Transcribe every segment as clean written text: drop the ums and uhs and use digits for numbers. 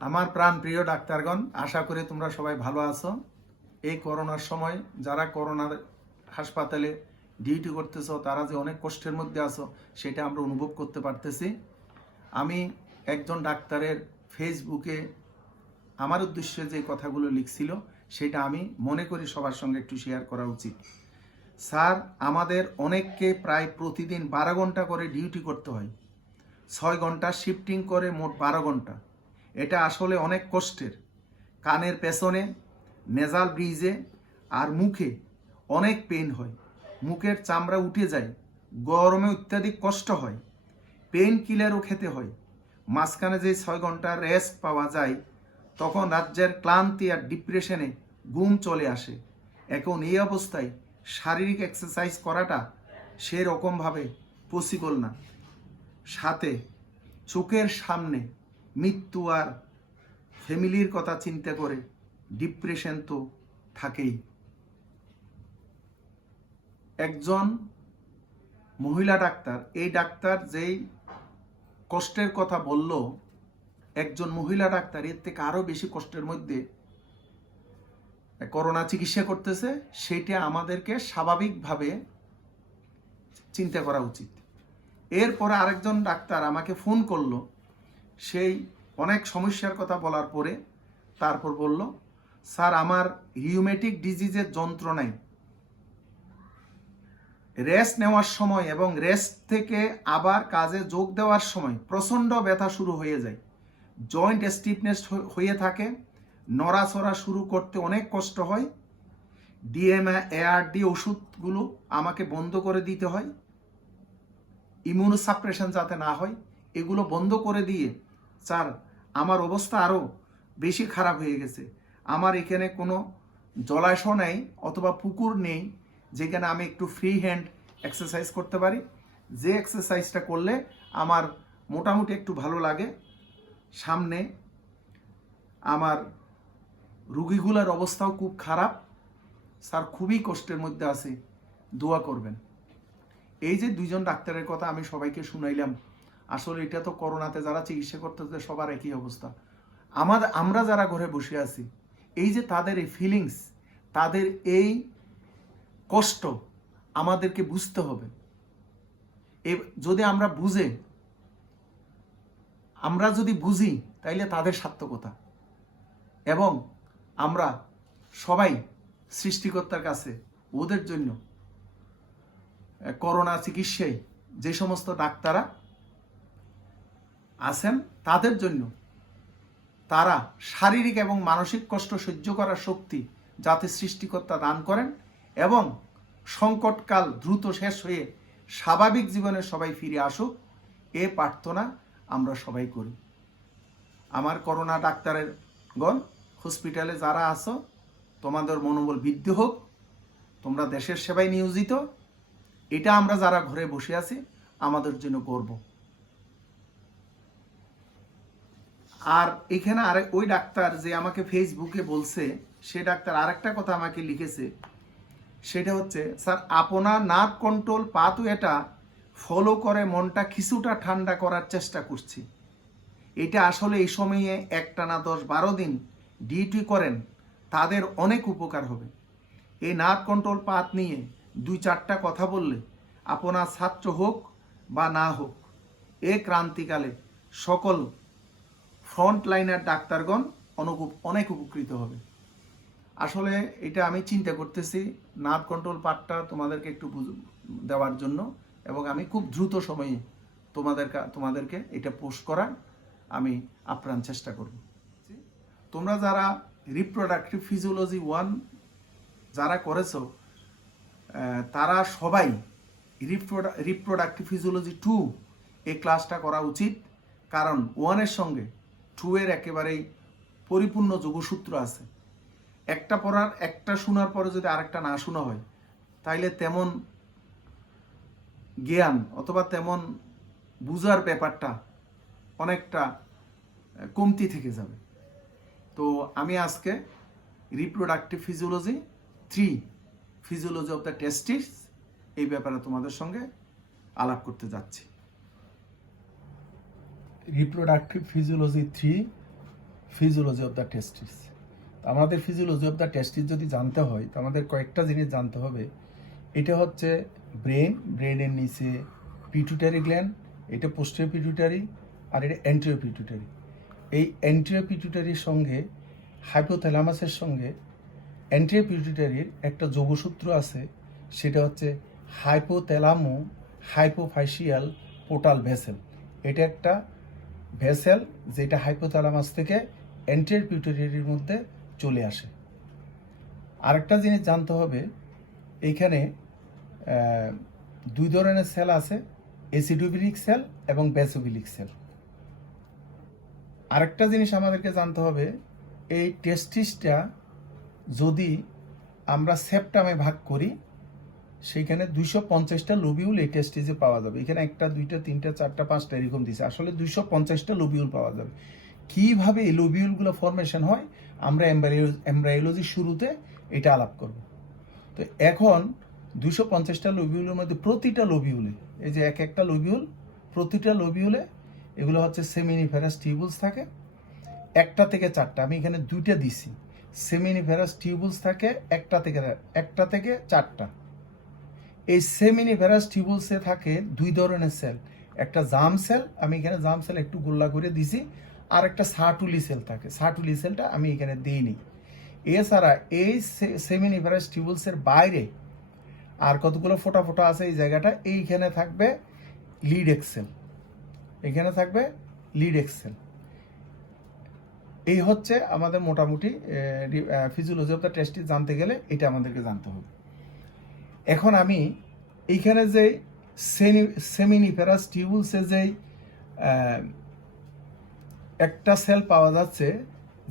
আমার প্রাণ প্রিয় ডাক্তারগণ, আশা করি তোমরা সবাই ভালো আছো। এই করোনার সময় যারা করোনার হাসপাতালে ডিউটি করতেছো তারা যে অনেক কষ্টের মধ্যে আছো সেটা আমরা অনুভব করতে পারতেছি। আমি একজন ডাক্তারের ফেসবুকে আমার উদ্দেশ্যে যে কথাগুলো লিখছিল সেটা আমি মনে করি সবার সঙ্গে একটু শেয়ার করা উচিত। স্যার, আমাদের অনেককে প্রায় প্রতিদিন 12 ঘন্টা করে ডিউটি করতে হয়। 6 ঘন্টা শিফটিং করে মোট 12 ঘন্টা। এটা আসলে অনেক কষ্টের। কানের পেছনে, নেজাল ব্রিজে আর মুখে অনেক পেইন হয়। মুখের চামড়া উঠে যায়, গরমে অত্যাধিক কষ্ট হয়, পেইন কিলারও খেতে হয়। মাঝখানে যে 6 ঘন্টা রেস্ট পাওয়া যায় তখন রাজ্যের ক্লান্তি আর ডিপ্রেশনে ঘুম চলে আসে। এখন এই অবস্থায় শারীরিক এক্সারসাইজ করাটা সেরকমভাবে পসিবল না। সাথে চোখের সামনে মৃত্যু আর ফ্যামিলির কথা চিন্তা করে ডিপ্রেশন তো থাকেই। একজন মহিলা ডাক্তার, এই ডাক্তার যেই কষ্টের কথা বলল, একজন মহিলা ডাক্তার এর থেকে আরো বেশি কষ্টের মধ্যে করোনা চিকিৎসা করতেছে। সেটা আমাদেরকে স্বাভাবিকভাবে চিন্তা করা উচিত। এরপরে আরেকজন ডাক্তার আমাকে ফোন করলো। সেই অনেক সমস্যার কথা বলার পরে তারপর বলল, স্যার, আমার রিউমেটিক ডিজিজের যন্ত্রণায় রেস্ট নেওয়ার সময় এবং রেস্ট থেকে আবার কাজে যোগ দেওয়ার সময় প্রচণ্ড ব্যথা শুরু হয়ে যায়। জয়েন্ট স্টিফনেস হয়ে থাকে, নড়াচড়া শুরু করতে অনেক কষ্ট হয়। ডিএমএআরডি ওষুধগুলো আমাকে বন্ধ করে দিতে হয়, ইমিউনোসাপ্রেশন যাতে না হয়, এগুলো বন্ধ করে দিয়ে স্যার আমার অবস্থা আরও বেশি খারাপ হয়ে গেছে। আমার এখানে কোনো জলাশয় নেই অথবা পুকুর নেই যেখানে আমি একটু ফ্রি হ্যান্ড এক্সারসাইজ করতে পারি, যে এক্সারসাইজটা করলে আমার মোটামুটি একটু ভালো লাগে। সামনে আমার রুগীগুলোর অবস্থাও খুব খারাপ। স্যার, খুবই কষ্টের মধ্যে আছে, দোয়া করবেন। এই যে দুইজন ডাক্তারের কথা আমি সবাইকে শুনাইলাম, আসলে এটা তো করোনাতে যারা চিকিৎসা করতেছে সবার একই অবস্থা। আমরা যারা ঘরে বসে আছি, এই যে তাদের এই ফিলিংস, তাদের এই কষ্ট আমাদেরকে বুঝতে হবে। যদি আমরা যদি বুঝি তাইলে তাদের সার্থকতা। এবং আমরা সবাই সৃষ্টিকর্তার কাছে ওদের জন্য করোনা চিকিৎসায় যে সমস্ত ডাক্তাররা আছেন তাদের জন্য তারা শারীরিক এবং মানসিক কষ্ট সহ্য করার শক্তি যাতে সৃষ্টিকর্তা দান করেন এবং সংকটকাল দ্রুত শেষ হয়ে স্বাভাবিক জীবনে সবাই ফিরে আসুক, এ প্রার্থনা আমরা সবাই করি। আমার করোনা ডাক্তারের গণ হসপিটালে যারা আছো, তোমাদের মনোবল বৃদ্ধি হোক, তোমরা দেশের সেবায় নিয়োজিত। এটা আমরা যারা ঘরে বসে আছি আমাদের জন্য গর্ব। আর এখানে ওই ডাক্তার যে আমাকে ফেসবুকে বলছে, সে ডাক্তার আরেকটা কথা আমাকে লিখেছে, সেটা হচ্ছে, স্যার, আপনার নার্ভ কন্ট্রোল পাথওয়েটা ফলো করে মনটা কিছুটা ঠান্ডা করার চেষ্টা করছি। এটা আসলে এই সময়ে একটানা 10-12 দিন ডিউটি করেন তাদের অনেক উপকার হবে। এই নার্ভ কন্ট্রোল পাথ নিয়ে 2-4টা কথা বললে আপনার ছাত্র হোক বা না হোক, এ ক্রান্তিকালে সকল ফ্রন্টলাইনার ডাক্তারগণ অনেক উপকৃত হবে। আসলে এটা আমি চিন্তা করতেছি নার্ভ কন্ট্রোল পার্টটা তোমাদেরকে একটু দেওয়ার জন্য, এবং আমি খুব দ্রুত সময়ে তোমাদেরকে এটা পোস্ট করার আমি আপ্রাণ চেষ্টা করব। তোমরা যারা রিপ্রোডাক্টিভ ফিজিওলজি 1 যারা করেছো তারা সবাই রিপ্রোডাক্টিভ ফিজিওলজি 2 এই ক্লাসটা করা উচিত, কারণ 1-এর সঙ্গে 2-এর একেবারেই পরিপূর্ণ যোগসূত্র আছে। একটা শোনার পরে যদি আরেকটা না শোনা হয় তাইলে তেমন জ্ঞান অথবা তেমন বুঝার ব্যাপারটা অনেকটা কমতি থেকে যাবে। তো আমি আজকে reproductive physiology 3, physiology of the testis, এই ব্যাপারে তোমাদের সঙ্গে আলাপ করতে যাচ্ছি। Reproductive physiology 3, physiology of the testis. আমাদের ফিজিওলজি অফ দ্য টেস্টিস যদি জানতে হয় তো আমাদের কয়েকটা জিনিস জানতে হবে। এটা হচ্ছে ব্রেনের নিচে পিটুইটারি গ্ল্যান্ড, এটা পোস্টেরিয়র পিটুইটারি, আর এটা অ্যান্টেরিয়র পিটুইটারি। এই অ্যান্টেরিয়র পিটুইটারির সঙ্গে হাইপোথ্যালামাসের সঙ্গে অ্যান্টেরিয়র পিটুইটারির একটা যোগসূত্র আছে, সেটা হচ্ছে হাইপোথ্যালামো হাইপোফাইসিয়াল পোর্টাল ভেসেল। এটা একটা ভেসেল যেটা হাইপোথ্যালামাস থেকে অ্যান্টেরিয়র পিটুইটারির মধ্যে চলে আসে। আরেকটা জিনিস জানতে হবে, এইখানে দুই ধরনের সেল আছে, অ্যাসিডোফিলিক সেল এবং বেসোফিলিক সেল। আরেকটা জিনিস আমাদেরকে জানতে হবে, এই টেস্টিসটা যদি আমরা সেপ্টামে ভাগ করি সেইখানে 250টা লোবিউল এই টেস্টিসে পাওয়া যাবে। এখানে 1টা 2টা 3টা 4টা 5টা এরকম দিছে, আসলে 250টা লোবিউল পাওয়া যাবে। কিভাবে এই লোবিউলগুলো ফরমেশন হয় আমরা এমব্রায়োলজির শুরুতে এটা আলাপ করব। তো এখন 250টা লোবিউলের মধ্যে প্রতিটা লোবিউলে, এই যে এক একটা লোবিউল, প্রতিটা লোবিউলে এগুলো হচ্ছে সেমিনিফেরাস টিউবুলস থাকে, 1টা থেকে 4টা, আমি এখানে 2টা দিছি। সেমিনিফেরাস টিউবুলস থাকে 1টা থেকে 4টা। এই সেমিনিফেরাস টিউবুলসে থাকে দুই ধরনের সেল, একটা জাম সেল, আমি এখানে জাম সেল একটু গোল্লা করে দিছি, আর একটা সার্টুলি সেল থাকে, সার্টুলি সেলটা আমি এখানে দিইনি। এছাড়া এই সেমিনিফেরাস টিউবুলসের বাইরে আর কতগুলো ফোটা ফোটা আছে এই জায়গাটা, এইখানে থাকবে লিড এক্সেল, এখানে থাকবে লিড এক্সেল। এই হচ্ছে আমাদের মোটামুটি ফিজিওলজি অফ দ্য টেস্টিস জানতে গেলে এটা আমাদেরকে জানতে হবে। এখন আমি এইখানে যে সেমিনিফেরাস টিউবুলসে যে একটা সেল পাওয়া যাচ্ছে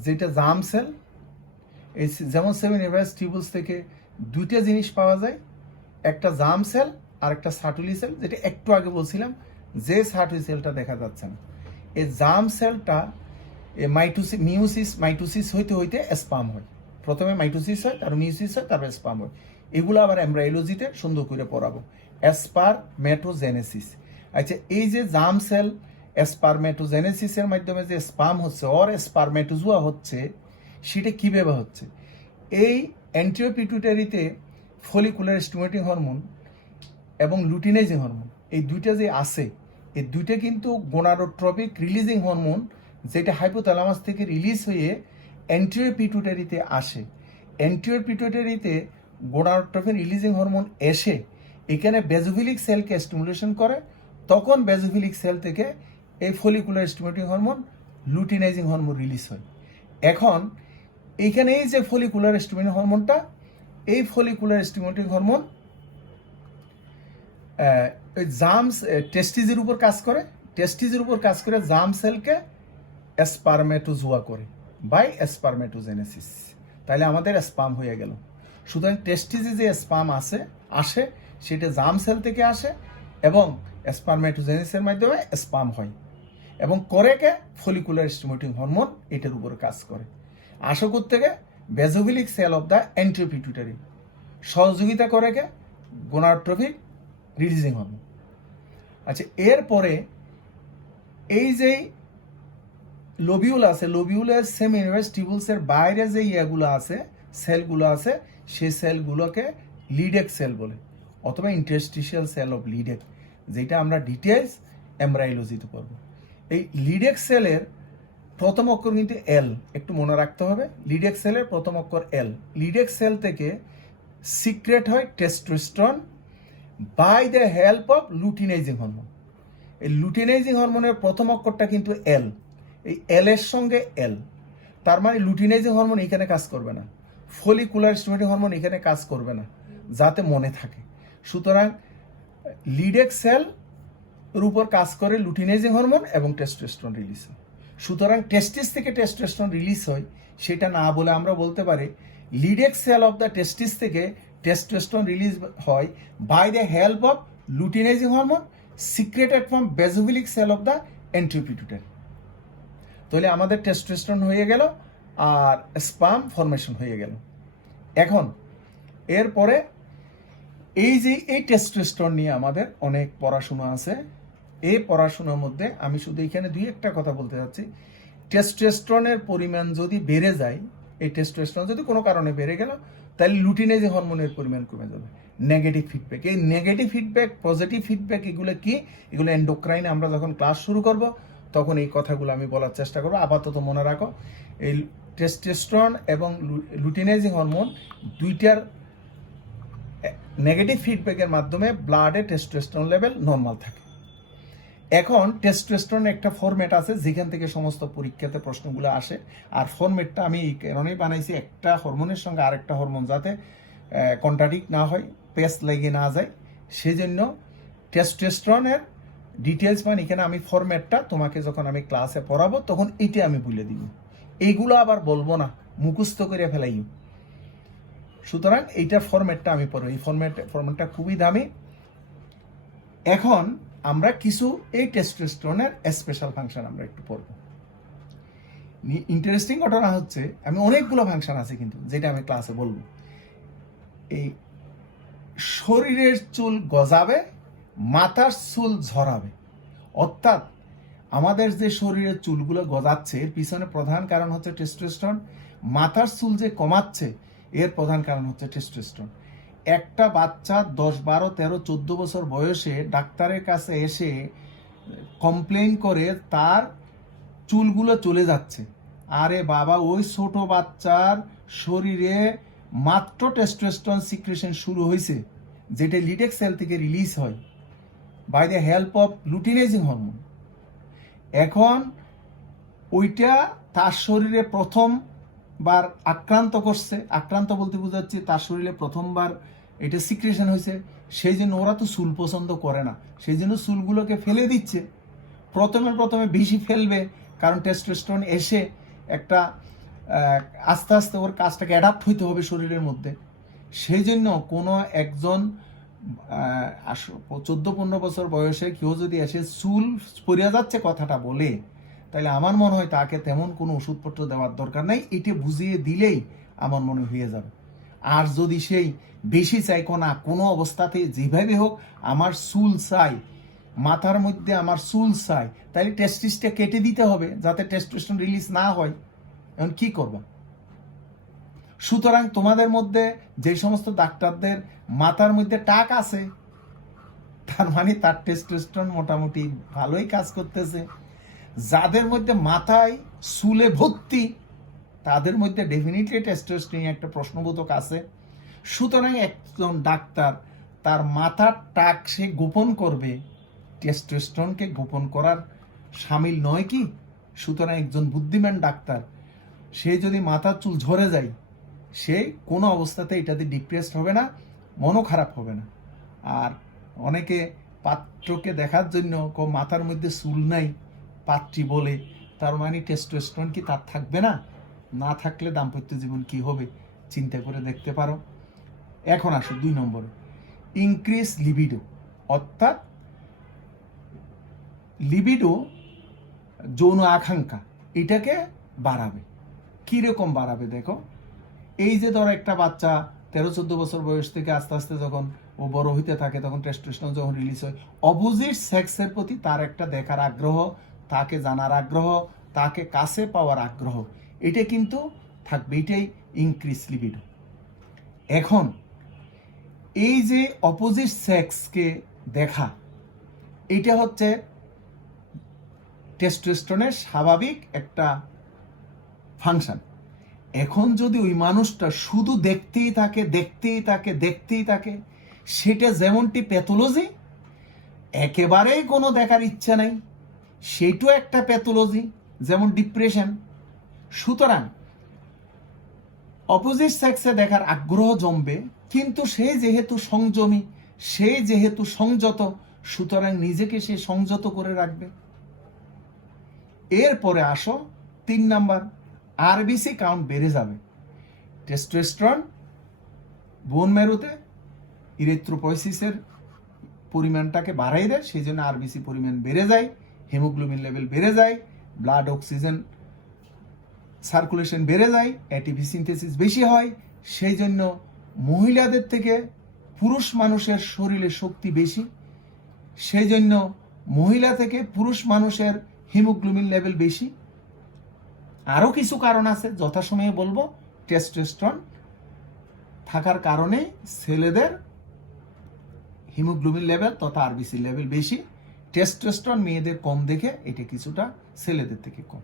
যেটা জাম সেল, এই যেমন সেমিনিফেরাস টিউবুলস থেকে দুইটা জিনিস পাওয়া যায়, একটা জাম সেল আর একটা সার্টুলি সেল, যেটা একটু আগে বলছিলাম যে সার্টুলি সেলটা দেখা যাচ্ছে না। এই জাম সেলটা মাইটোসিস হইতে হইতে স্পাম হয়, প্রথমে মাইটোসিস হয়, তারপর মিউসিস হয়, তারপর স্পাম হয়। এগুলো আবার এমব্রায়োলজিতে সুন্দর করে পড়াবো, স্পারমেটোজেনেসিস। আচ্ছা, এই যে জাম সেল স্পারমেটোজেনেসিসের মাধ্যমে যে স্পাম হচ্ছে ওর স্পারমেটোজুয়া হচ্ছে, সেটা কিভাবে হচ্ছে? এই অ্যান্টেরিয়র পিটুইটারিতে ফলিকুলার স্টিমুলেটিং হরমোন এবং লুটিনাইজিং হরমোন, এই দুইটা যে আছে, এই দুইটা কিন্তু গোনাডোট্রপিক রিলিজিং হরমোন, যেটা হাইপোথ্যালামাস থেকে রিলিজ হয়ে অ্যান্টেরিয়র পিটুইটারিতে আসে। অ্যান্টেরিয়র পিটুইটারিতে গোনাডোট্রপিক রিলিজিং হরমোন এসে এখানে বেজোফিলিক সেলকে স্টিমুলেশন করে, তখন বেজোফিলিক সেল থেকে এই follicular stimulating hormone luteinising hormone release হয়। এখন এইখানে এই যে ফলিকুলার স্টিমুলেটিং হরমোনটা, এই ফলিকুলার স্টিমুলেটিং হরমোন জামস টেস্টিসের উপর কাজ করে, টেস্টিসের উপর কাজ করে জাম সেলকে স্পারমেটোজুয়া করে বাই স্পারমেটোজেনেসিস। তাহলে আমাদের স্পাম হয়ে গেল। সুতরাং টেস্টিসে যে স্পাম আসে সেটা জাম সেল থেকে আসে এবং স্পারমেটোজেনেসিসের মাধ্যমে স্পাম হয়, এবং করে কে ফলিকুলার স্টিমুলেটিং হরমোন এটার উপর কাজ করে। আসা করতে গে basophilic cell of the anterior pituitary, সহযোগিতা করে কে গোনাডোট্রপিক রিলিজিং হরমোন। আচ্ছা, এরপরে এই যে লোবিউল আছে, লোবিউলের সেমিনিফেরাস টিউবুলসের বাইরে যে ইয়েগুলো আছে, সেলগুলো আছে, সেই সেলগুলোকে লিডেক সেল বলে, অথবা ইন্টারস্টিশিয়াল সেল অফ লিডেক, যেটা আমরা ডিটেলস এমব্রায়োলজিতে পড়ব। এই লিডেক সেলের প্রথম অক্ষর কিন্তু এল, একটু মনে রাখতে হবে। লিডেক সেলের প্রথম অক্ষর এল। লিডেক সেল থেকে সিক্রেট হয় testosterone by the help of luteinizing hormone. এই লুটিনাইজিং হরমোনের প্রথম অক্ষরটা কিন্তু এল, এই এল এর সঙ্গে এল, তার মানে লুটিনাইজিং হরমোন এখানে কাজ করবে না, ফলিকুলার স্টিমুলেটিং হরমোন এখানে কাজ করবে না, যাতে মনে থাকে। সুতরাং লিডেক সেল এর উপর কাজ করে লুটিনাইজিং হরমোন এবং টেস্টোস্টেরন রিলিজ হয়। সুতরাং টেস্টিস থেকে টেস্টোস্টেরন রিলিজ হয় সেটা না বলে আমরা বলতে পারি Leydig cell of the testis থেকে টেস্টোস্টেরন রিলিজ হয় by the help of luteinizing hormone secreted from basophilic cell of the anterior pituitary. তাহলে আমাদের টেস্টোস্টেরন হয়ে গেল আর স্পাম ফরমেশন হয়ে গেল। এখন এরপরে এই যে এই টেস্টোস্টেরন নিয়ে আমাদের অনেক পড়াশোনা আছে। এই পড়াশোনার মধ্যে আমি শুধু এখানে দুই একটা কথা বলতে চাচ্ছি। টেস্টোস্টেরনের পরিমাণ যদি বেড়ে যায়, এই টেস্টোস্টেরন যদি কোনো কারণে বেড়ে গেল, তাহলে লুটিনেজিং হরমোনের পরিমাণ কমে যাবে। নেগেটিভ ফিডব্যাক, এই নেগেটিভ ফিডব্যাক, পজিটিভ ফিডব্যাক, এগুলো কি? এগুলো এন্ডোক্রাইনে আমরা যখন ক্লাস শুরু করব তখন এই কথাগুলো আমি বলার চেষ্টা করবো। আপাতত মনে রাখো, এই টেস্টোস্টেরন এবং লুটিনেজিং হরমোন দুইটার নেগেটিভ ফিডব্যাকের মাধ্যমে ব্লাডে টেস্টোস্টেরন লেভেল নর্মাল থাকে। এখন টেস্টোস্টেরন একটা ফরম্যাট আছে যেখান থেকে সমস্ত পরীক্ষাতে প্রশ্নগুলো আসে, আর ফরম্যাটটা আমি এই কারণেই বানাইছি, একটা হরমোনের সঙ্গে আরেকটা হরমোন যাতে কন্ট্রাডিক্ট না হয়, পেস্ট লেগে না যায়, সেই জন্য টেস্টোস্টেরনের ডিটেলস মানে এখানে আমি ফরম্যাটটা তোমাকে যখন আমি ক্লাসে পড়াবো তখন এটা আমি বলে দিব, এইগুলো আবার বলবো না, মুখস্থ করে ফেলাইও। সুতরাং এইটার ফরম্যাটটা আমি পড়ব, এই ফরম্যাটটা খুবই দামি। এখন আমরা কিছু এই টেস্টোস্টেরনের স্পেশাল ফাংশন আমরা একটু পড়ব। ইন্টারেস্টিং ঘটনা হচ্ছে, আমি অনেকগুলো ফাংশন আছে কিন্তু যেটা আমি ক্লাসে বলবো। এই শরীরের চুল গজাবে, মাথার চুল ঝরাবে, অর্থাৎ আমাদের যে শরীরের চুলগুলো গজাচ্ছে এর পিছনে প্রধান কারণ হচ্ছে টেস্টোস্টেরন। মাথার চুল যে কমাচ্ছে এর প্রধান কারণ হচ্ছে টেস্টোস্টেরন। একটা বাচ্চা 10, 12, 13, 14 বছর বয়সে ডাক্তারের কাছে এসে কমপ্লেইন করে তার চুলগুলো চলে যাচ্ছে, আরে বাবা, ওই ছোট বাচ্চার শরীরে মাত্র টেস্টোস্টেরন সিক্রেশন শুরু হয়েছে, যেটা লিডেক সেল থেকে রিলিজ হয় by the help of luteinizing hormone. এখন ওইটা তার শরীরে প্রথমবার আক্রান্ত করছে, আক্রান্ত বলতে বোঝাচ্ছি তার শরীরে প্রথমবার এটা সিক্রেশন হয়েছে, সেই জন্য ওরা তো চুল পছন্দ করে না, সেই জন্য চুলগুলোকে ফেলে দিচ্ছে। প্রথমে বেশি ফেলবে, কারণ টেস্টোস্টেরন এসে একটা আস্তে আস্তে ওর কাজটাকে অ্যাডাপ্ট হইতে হবে শরীরের মধ্যে। সেই জন্য কোনো একজন 14-15 বছর বয়সে কেউ যদি এসে চুল পড়িয়া যাচ্ছে কথাটা বলে, তাহলে আমার মনে হয় তাকে তেমন কোনো ওষুধপত্র দেওয়ার দরকার নাই, এটি বুঝিয়ে দিলেই আমার মনে হয়ে যাবে। আর যদি সেই বেশি চাই, না কোনো অবস্থাতে যেভাবে হোক আমার চুল চাই, মাথার মধ্যে আমার চুল চাই, তাহলে টেস্টিসটা কেটে দিতে হবে যাতে টেস্টোস্টেরন রিলিজ না হয়। এখন কি করবা? সুতরাং তোমাদের মধ্যে যে সমস্ত ডাক্তারদের মাথার মধ্যে টাক আছে, তার মানে তার টেস্টোস্টেরন মোটামুটি ভালোই কাজ করতেছে। যাদের মধ্যে মাথায় চুলে ভর্তি, তাদের মধ্যে ডেফিনেটলি টেস্টোস্টেরন একটা প্রশ্নবোধক আছে। সুতরাং একজন ডাক্তার তার মাথার টাক সে গোপন করবে, টেস্টোস্টেরনকে গোপন করার সামিল নয় কি? সুতরাং একজন বুদ্ধিমান ডাক্তার সে যদি মাথার চুল ঝরে যায়, সে কোনো অবস্থাতে এটাতে ডিপ্রেসড হবে না, মনও খারাপ হবে না। আর অনেকে পাত্রকে দেখার জন্য মাথার মধ্যে চুল নাই পাত্রী বলে, তার মানে টেস্টোস্টেরন কি তার থাকবে না? না থাকলে দাম্পত্য জীবন কি হবে চিন্তা করে দেখতে পারো। এখন আসো 2 নম্বরে, ইনক্রিজ লিবিডো, অর্থাৎ লিবিডো যৌন আকাঙ্ক্ষা, এটাকে বাড়াবে। কিরকম বাড়াবে দেখো, এই যে ধরো একটা বাচ্চা 13-14 বছর বয়স থেকে আস্তে আস্তে যখন ও বড় হইতে থাকে, তখন টেস্টোস্টেরন যখন রিলিজ হয়, অপোজিট সেক্সের প্রতি তার একটা দেখার আগ্রহ, তাকে জানার আগ্রহ, তাকে কাছে পাওয়ার আগ্রহ, এটা কিন্তু থাকবে, এটাই ইনক্রিজ লিবিডো। এখন এই যে অপোজিট সেক্সকে দেখা, এটা হচ্ছে টেস্টোস্টেরনের স্বাভাবিক একটা ফাংশন। এখন যদি ওই মানুষটা শুধু দেখতেই থাকে, সেটা যেমনটি প্যাথোলজি, একেবারেই কোনো দেখার ইচ্ছা নাই, সেটাও একটা প্যাথোলজি, যেমন ডিপ্রেশন। সুতরাং অপোজিট সেক্সে দেখার আগ্রহ জমবে, কিন্তু সে যেহেতু সংযমী, সে যেহেতু সংযত, সুতরাং নিজেকে সে সংযত করে রাখবে। এরপরে আসো 3 নাম্বার, আরবিসি কাউন্ট বেড়ে যাবে। টেস্টোস্টেরন বোন মেরুতে ইরিথ্রোপয়েসিসের পরিমাণটাকে বাড়াই দেয়, সেই জন্য আরবিসি পরিমাণ বেড়ে যায়, হিমোগ্লোবিন লেভেল বেড়ে যায়, ব্লাড অক্সিজেন সার্কুলেশন বেড়ে যায়, এটিপি সিনথেসিস বেশি হয়, সেই জন্য মহিলাদের থেকে পুরুষ মানুষের শরীরে শক্তি বেশি, সেই জন্য মহিলা থেকে পুরুষ মানুষের হিমোগ্লোবিন লেভেল বেশি। আরও কিছু কারণ আছে, যথাসময়ে বলবো। টেস্টোস্টেরন থাকার কারণে ছেলেদের হিমোগ্লোবিন লেভেল তথা আরবিসি লেভেল বেশি, টেস্টোস্টেরন মেয়েদের কম দেখে এটা কিছুটা ছেলেদের থেকে কম।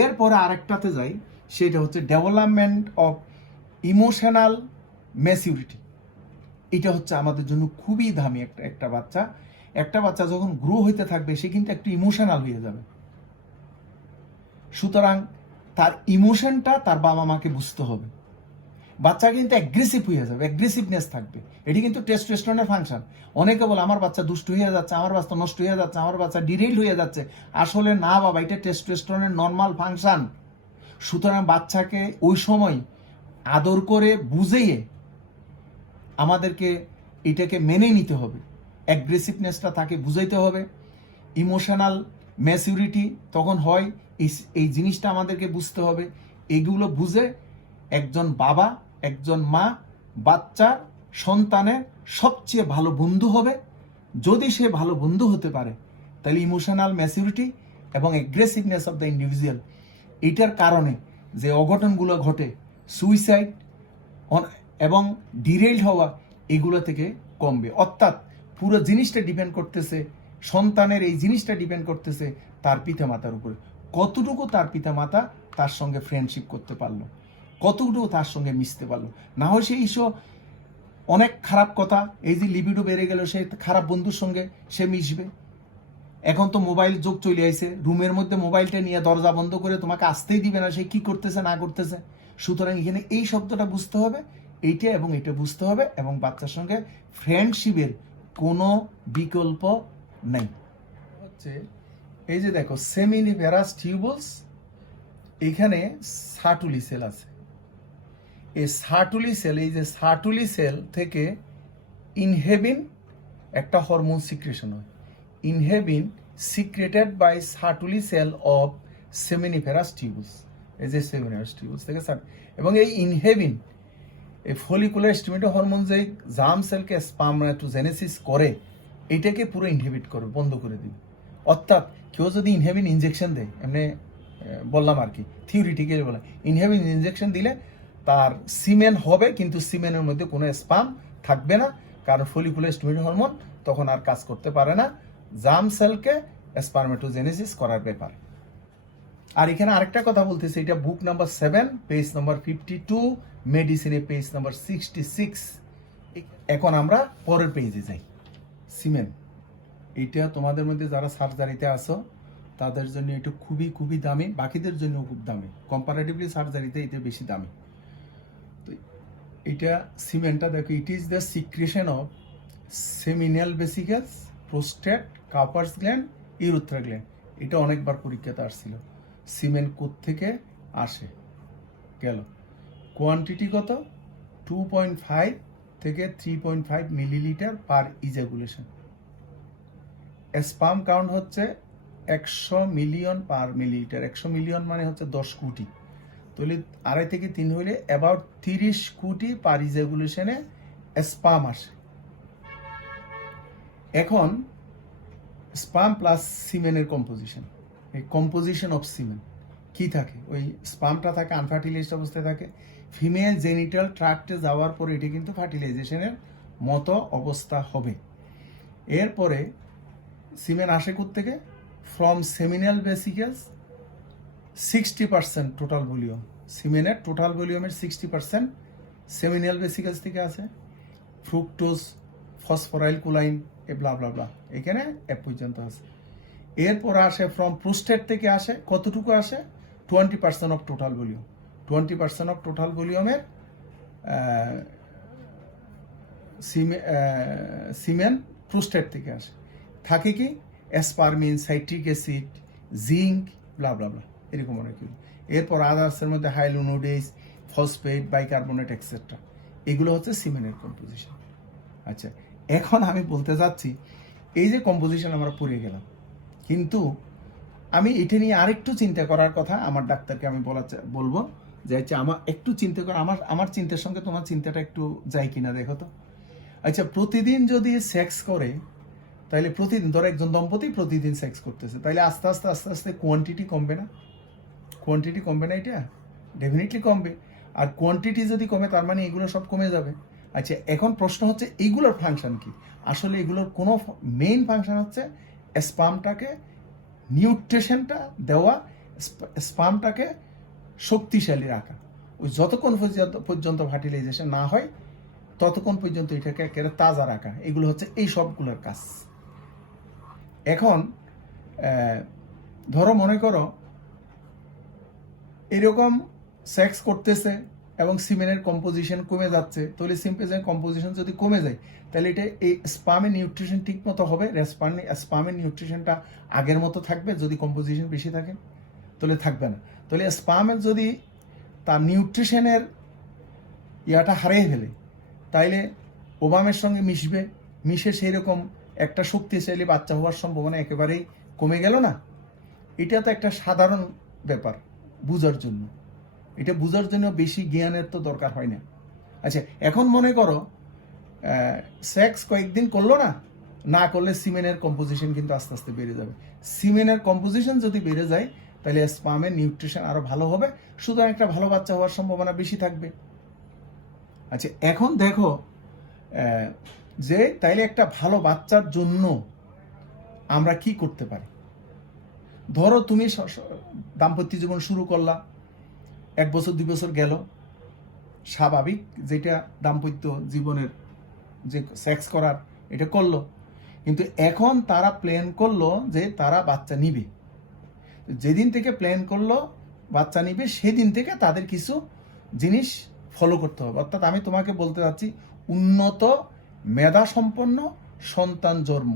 এরপরে আরেকটাতে যাই, সেটা হচ্ছে ডেভেলপমেন্ট অফ ইমোশনাল ম্যাচিউরিটি। এটা হচ্ছে আমাদের জন্য খুবই দামি একটা বাচ্চা যখন গ্রো হইতে থাকবে সে কিন্তু একটু ইমোশনাল হয়ে যাবে। সুতরাং তার ইমোশনটা তার বাবা মাকে বুঝতে হবে। বাচ্চা কিন্তু অ্যাগ্রেসিভ হয়ে যাবে, অ্যাগ্রেসিভনেস থাকবে, এটি কিন্তু টেস্টোস্টেরনের ফাংশন। অনেকে বলে আমার বাচ্চা দুষ্টু হয়ে যাচ্ছে, আমার বাচ্চা নষ্ট হয়ে যাচ্ছে, আমার বাচ্চা ডিরেইল হয়ে যাচ্ছে। আসলে না বাবা, এটা টেস্টোস্টেরনের নর্মাল ফাংশন। সুতরাং বাচ্চাকে ওই সময় আদর করে বুঝিয়ে আমাদেরকে এটাকে মেনে নিতে হবে, অ্যাগ্রেসিভনেসটা তাকে বুঝাইতে হবে। ইমোশনাল ম্যাচিউরিটি তখন হয়, এই জিনিসটা আমাদেরকে বুঝতে হবে। এগুলো বুঝে একজন বাবা, একজন মা বাচ্চার সন্তানের সবচেয়ে ভালো বন্ধু হবে। যদি সে ভালো বন্ধু হতে পারে তাহলে ইমোশনাল ম্যাচিউরিটি এবং অ্যাগ্রেসিভনেস অফ দ্য ইন্ডিভিজুয়াল, এটার কারণে যে অঘটনগুলো ঘটে, সুইসাইড এবং ডিরেইলড হওয়া, এগুলো থেকে কমবে। অর্থাৎ পুরো জিনিসটা ডিপেন্ড করতেছে, সন্তানের এই জিনিসটা ডিপেন্ড করতেছে তার পিতামাতার উপরে। কতটুকু তার পিতামাতা তার সঙ্গে ফ্রেন্ডশিপ করতে পারলো, কতটুকু তার সঙ্গে মিশতে পারলো। না হয় সে ইস্যু অনেক খারাপ কথা, এই যে লিবিডো বেড়ে গেল, সে খারাপ বন্ধুর সঙ্গে সে মিশবে। এখন তো মোবাইল যুগ চলে আইছে, রুমের মধ্যে মোবাইলটা নিয়ে দরজা বন্ধ করে তোমাকে আসতেই দিবে না, সে কি করতেছে না করতেছে। সুতরাং এখানে এই শব্দটা বুঝতে হবে, এইটা এবং এটা বুঝতে হবে, এবং বাচ্চার সঙ্গে ফ্রেন্ডশিপের কোনো বিকল্প নেই। হচ্ছে এই যে দেখো সেমিনিফেরাস টিউবুলস, এখানে সার্টুলি সেল আছে। এই সার্টুলি সেল থেকে ইনহেবিন একটা হরমোন সিক্রেশন হয়। Inhibin secreted by Sertoli cell of seminiferous tubules. এই যে সেমিনিফেরাস টিউবুলস থেকে এবং এই ইনহেবিন, এই ফলিকুলার স্টিমুলেটর হরমোন যে জার্ম সেলকে স্পার্মাটোজেনেসিস করে, এটাকে পুরো ইনহিবিট করে, বন্ধ করে দিবে। অর্থাৎ কেউ যদি ইনহেবিন ইনজেকশন দেয়, এমনি বললাম আর কি, থিওরিটিক্যালি বলা, ইনহেবিন ইনজেকশন দিলে তার সিমেন হবে, কিন্তু সিমেনের মধ্যে কোনো স্পার্ম থাকবে না, কারণ ফলিকুলার স্টিমুলেটর হরমোন তখন আর কাজ করতে পারে না জার্ম সেলকে স্পার্মাটোজেনেসিস করার ব্যাপার। আর এখানে আরেকটা কথা বলতেছে, এটা বুক নাম্বার 7 পেজ নাম্বার 52, মেডিসিনে পেজ নাম্বার 66। এখন আমরা পরের পেজে যাই। সিমেন, এটা তোমাদের মধ্যে যারা সার্জারিতে আসো তাদের জন্য এটা খুবই খুবই দামি, বাকিদের জন্য খুব দামি, কম্পারেটিভলি সার্জারিতে এটা বেশি দামি। তো এটা সিমেনটা দেখো, it is the secretion of seminal ভেসিকলস, prostate, কার্পাস গ্ল্যান্ড, ইউরেথ্রা গ্ল্যান্ড। এটা অনেকবার পরীক্ষাতে আসছিল। সিমেন কোত্থেকে আসে গেল, কোয়ান্টিটি কত, 2.5 থেকে 3.5 মিলিলিটার পার ইজাকুলেশন। স্পার্ম কাউন্ট হচ্ছে 100 মিলিয়ন পার মিলিলিটার। 100 মিলিয়ন মানে হচ্ছে 10 কোটি, তাহলে 2.5 থেকে 3 হইলে অ্যাবাউট 30 কোটি পার ইজাকুলেশনে স্পার্ম আসে। এখন স্পার্ম প্লাস সিমেনের কম্পোজিশন, এই কম্পোজিশন অফ সিমেন কি থাকে, ওই স্পার্মটা থাকে আনফার্টিলাইজড অবস্থায় থাকে, ফিমেল জেনিটাল ট্রাক্টে যাওয়ার পরে এটি কিন্তু ফার্টিলাইজেশনের মতো অবস্থা হবে। এরপরে সিমেন আসে থেকে from seminal vesicles, 60% total volume, সিমেনের টোটাল ভলিউমের 60% সেমিনাল ভেসিকলস থেকে আসে। ফ্রুক্টোজ, ফসফরাইল কোলাইন, এ ব্লা ব্লা ব্লা, এখানে এ পর্যন্ত আছে। এরপর আসে ফ্রম প্রোস্টেট থেকে আসে, কতটুকু আসে, 20% of total volume. 20% of total ভলিউমের সিমেন প্রোস্টেট থেকে আসে। থাকে কি, অ্যাসপারমিন, সাইট্রিক অ্যাসিড, জিঙ্ক, ব্লা ব্লা ব্লা, এরকম অনেক কিছু। এরপর আদার্সের মধ্যে হাইলোনোডেজ, ফসফেট, বাইকার্বনেট এক্সেট্রা, এগুলো হচ্ছে সিমেনের কম্পোজিশন। আচ্ছা, এখন আমি বলতে যাচ্ছি, এই যে কম্পোজিশন আমরা পড়ে গেলাম, কিন্তু আমি এটা নিয়ে আরেকটু চিন্তা করার কথা আমার ডাক্তারকে আমি বলবো যে আচ্ছা আমার একটু চিন্তা কর, আমার চিন্তার সঙ্গে তোমার চিন্তাটা একটু যায় কিনা দেখো তো। আচ্ছা, প্রতিদিন যদি সেক্স করে, তাহলে প্রতিদিন ধরো একজন দম্পতি প্রতিদিন সেক্স করতেছে, তাহলে আস্তে আস্তে কোয়ান্টিটি কমবে না? কোয়ান্টিটি কমবে না, এটা ডেফিনেটলি কমবে। আর কোয়ান্টিটি যদি কমে তার মানে এগুলো সব কমে যাবে। আচ্ছা, এখন প্রশ্ন হচ্ছে এইগুলোর ফাংশন কি? আসলে এগুলোর কোনো মেইন ফাংশন হচ্ছে স্পামটাকে নিউট্রিশনটা দেওয়া, স্পামটাকে শক্তিশালী রাখা। ওই যতক্ষণ পর্যন্ত ফার্টিলাইজেশন না হয় ততক্ষণ পর্যন্ত এটাকে একেবারে তাজা রাখা, এগুলো হচ্ছে এই সবগুলোর কাজ। এখন ধরো মনে করো এরকম সেক্স করতেছে এবং সিমেনের কম্পোজিশন কমে যাচ্ছে, তাহলে সিমেনের কম্পোজিশন যদি কমে যায় তাহলে এটা এই স্পামের নিউট্রিশন ঠিক মতো হবে? স্পামের নিউট্রিশনটা আগের মতো থাকবে? যদি কম্পোজিশন বেশি থাকে তাহলে থাকবে না। তাহলে স্পামের যদি তার নিউট্রিশনের ইয়াটা হারিয়ে ফেলে তাইলে ওবামের সঙ্গে মিশবে, মিশে সেই রকম একটা শক্তিশালী বাচ্চা হওয়ার সম্ভাবনা একেবারেই কমে গেল না? এটা তো একটা সাধারণ ব্যাপার বুঝার জন্য, এটা বুঝার জন্য বেশি জ্ঞানের তো দরকার হয় না। আচ্ছা, এখন মনে করো সেক্স কয়েকদিন করলো না, না করলে সিমেনের কম্পোজিশন কিন্তু আস্তে আস্তে বেড়ে যাবে। সিমেনের কম্পোজিশন যদি বেড়ে যায় তাহলে স্পামের নিউট্রিশন আরো ভালো হবে, সুতরাং একটা ভালো বাচ্চা হওয়ার সম্ভাবনা বেশি থাকবে। আচ্ছা, এখন দেখো যে তাইলে একটা ভালো বাচ্চার জন্য আমরা কি করতে পারি? ধরো তুমি দাম্পত্য জীবন শুরু করলা, 1 বছর 2 বছর গেল, স্বাভাবিক যেটা দাম্পত্য জীবনের যে সেক্স করার এটা করলো, কিন্তু এখন তারা প্ল্যান করলো যে তারা বাচ্চা নিবে। যেদিন থেকে প্ল্যান করলো বাচ্চা নিবে সেদিন থেকে তাদের কিছু জিনিস ফলো করতে হবে। অর্থাৎ আমি তোমাকে বলতে চাচ্ছি উন্নত মেধা সম্পন্ন সন্তান জন্ম,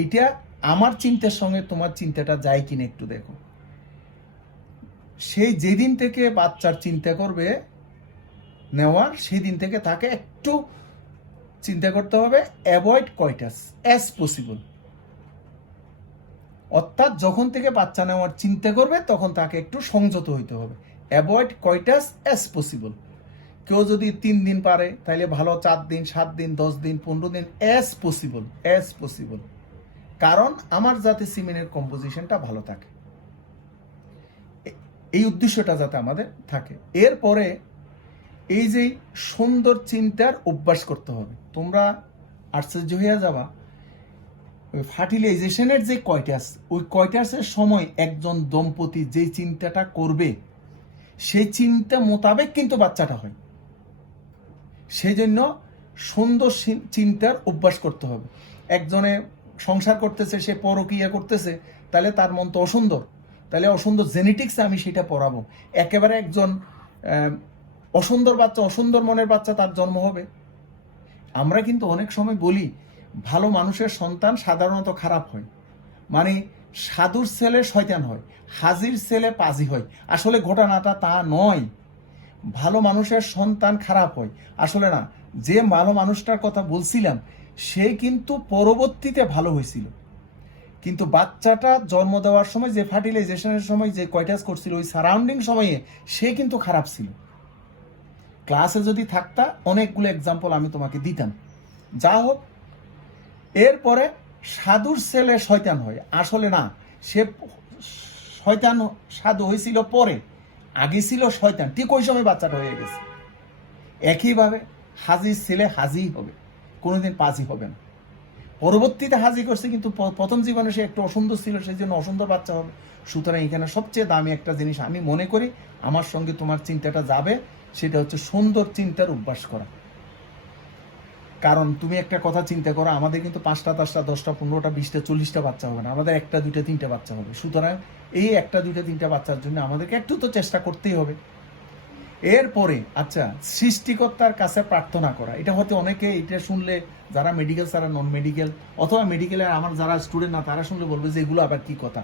এইটা আমার চিন্তার সঙ্গে তোমার চিন্তাটা যায় কিনা একটু দেখো। সেই যেদিন থেকে বাচ্চার চিন্তা করবে নেওয়ার, সেদিন থেকে তাকে একটু চিন্তা করতে হবে অ্যাভয়েড কয়টাস অ্যাজ পসিবল। অর্থাৎ যখন থেকে বাচ্চা নেওয়ার চিন্তা করবে তখন তাকে একটু সংযত হইতে হবে। Avoid কয়টাস as possible. কেউ যদি 3 দিন পারে তাহলে ভালো, 4 দিন, 7 দিন, 10 দিন, 15 দিন, অ্যাজ পসিবল, অ্যাজ পসিবল। কারণ আমার যাতে সিমেনের কম্পোজিশনটা ভালো থাকে, এই উদ্দেশ্যটা যাতে আমাদের থাকে। এরপরে এই যে সুন্দর চিন্তার অভ্যাস করতে হবে। তোমরা আশ্চর্য হয়ে যাবা, ওই ফার্টিলাইজেশনের যে কয়টাস, ওই কয়টাসের সময় একজন দম্পতি যে চিন্তাটা করবে সেই চিন্তা মোতাবেক কিন্তু বাচ্চাটা হয়। সেই জন্য সুন্দর চিন্তার অভ্যাস করতে হবে। একজনে সংসার করতেছে, সে পরকীয়া করতেছে, তাহলে তার মন তো অসুন্দর, তাহলে অসুন্দর জেনেটিক্সে আমি সেটা পড়াবো। একেবারে একজন অসুন্দর বাচ্চা, অসুন্দর মনের বাচ্চা তার জন্ম হবে। আমরা কিন্তু অনেক সময় বলি ভালো মানুষের সন্তান সাধারণত খারাপ হয়, মানে সাধুর ছেলে শয়তান হয়, হাজির ছেলে পাজি হয়। আসলে ঘটনাটা তা নয়। ভালো মানুষের সন্তান খারাপ হয় আসলে না। যে ভালো মানুষটার কথা বলছিলাম সে কিন্তু পরবর্তীতে ভালো হয়েছিল, কিন্তু বাচ্চাটা জন্ম দেওয়ার সময় যে ফার্টিলাইজেশনের সময় যে কয়টাস করছিল ওই সারাউন্ডিং সময়ে সে কিন্তু খারাপ ছিল। ক্লাসে যদি থাকতা অনেকগুলো এক্সাম্পল আমি তোমাকে দিতাম। যা হোক, এরপরে সাধুর ছেলে শয়তান হয় আসলে না, সে শয়তান সাধু হয়েছিল পরে, আগে ছিল শয়তান, ঠিক ওই সময় বাচ্চাটা হয়ে গেছে। একইভাবে হাজির ছেলে হাজি হবে, কোনোদিন পাজি হবে না। পরবর্তীতে হাজি করছে, কিন্তু প্রথম জীবনে সে একটু অসুন্দর ছিল, সেই জন্য অসুন্দর বাচ্চা হবে। সুতরাং এখানে সবচেয়ে দামি একটা জিনিস আমি মনে করি আমার সঙ্গে তোমার চিন্তাটা যাবে, সেটা হচ্ছে সুন্দর চিন্তার অভ্যাস করা। কারণ তুমি একটা কথা চিন্তা করো, আমাদের কিন্তু 5টা 10টা 10টা 15টা 20টা 40টা বাচ্চা হবে না, আমাদের 1টা 2টা 3টা বাচ্চা হবে। সুতরাং এই 1টা 2টা 3টা বাচ্চার জন্য আমাদেরকে একটু তো চেষ্টা করতেই হবে। এরপরে আচ্ছা, সৃষ্টিকর্তার কাছে প্রার্থনা করা, এটা হয়তো অনেকে এটা শুনলে যারা মেডিকেল, যারা নন মেডিকেল অথবা মেডিকেলে আমার যারা স্টুডেন্ট না তারা শুনলে বলবে যে এগুলো আবার কি কথা।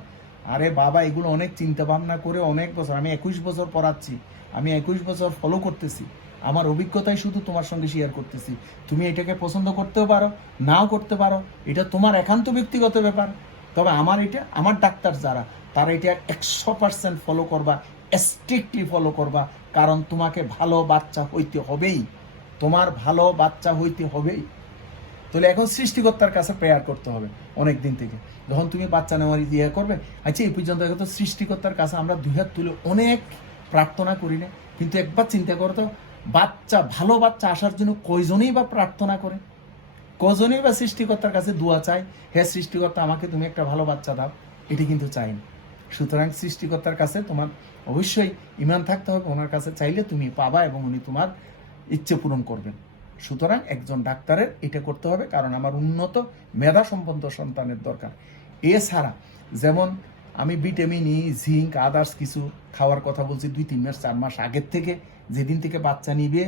আরে বাবা, এগুলো অনেক চিন্তা ভাবনা করে অনেক বছর, আমি 21 বছর পড়াচ্ছি, আমি 21 বছর ফলো করতেছি, আমার অভিজ্ঞতাই শুধু তোমার সঙ্গে শেয়ার করতেছি। তুমি এটাকে পছন্দ করতেও পারো, নাও করতে পারো, এটা তোমার একান্ত ব্যক্তিগত ব্যাপার। তবে আমার ডাক্তার যারা, তারা এটা 100% ফলো করবা, স্ট্রিক্টলি ফলো করবা। কারণ তোমাকে ভালো বাচ্চা হইতে হবেই, তোমার ভালো বাচ্চা হইতে হবেই। তাহলে এখন সৃষ্টিকর্তার কাছে প্রেয়ার করতে হবে অনেক দিন থেকে, যখন তুমি বাচ্চা নেওয়ার ইয়ে করবে। আচ্ছা, এই পর্যন্ত তো সৃষ্টিকর্তার কাছে আমরা দুই হাত তুলে অনেক প্রার্থনা করি না, কিন্তু একবার চিন্তা করো তো, বাচ্চা, ভালো বাচ্চা আসার জন্য কয়জনেই বা প্রার্থনা করে, কজনেই বা সৃষ্টিকর্তার কাছে দোয়া চায়, হে সৃষ্টিকর্তা আমাকে তুমি একটা ভালো বাচ্চা দাও, এটি কিন্তু চাই না। সুতরাং সৃষ্টিকর্তার কাছে তোমার অবশ্যই ঈমান থাকতে হবে, ওনার কাছে চাইলে তুমি পাবা এবং উনি তোমার ইচ্ছে পূরণ করবেন। সুতরাং একজন ডাক্তারের এটা করতে হবে, কারণ আমার উন্নত মেধা সম্পন্ন সন্তানের দরকার। এছাড়া যেমন আমি ভিটামিন ই, জিঙ্ক, আদার্স কিছু খাওয়ার কথা বলছি 2-3 মাস 4 মাস আগের থেকে, যেদিন থেকে বাচ্চা নিবে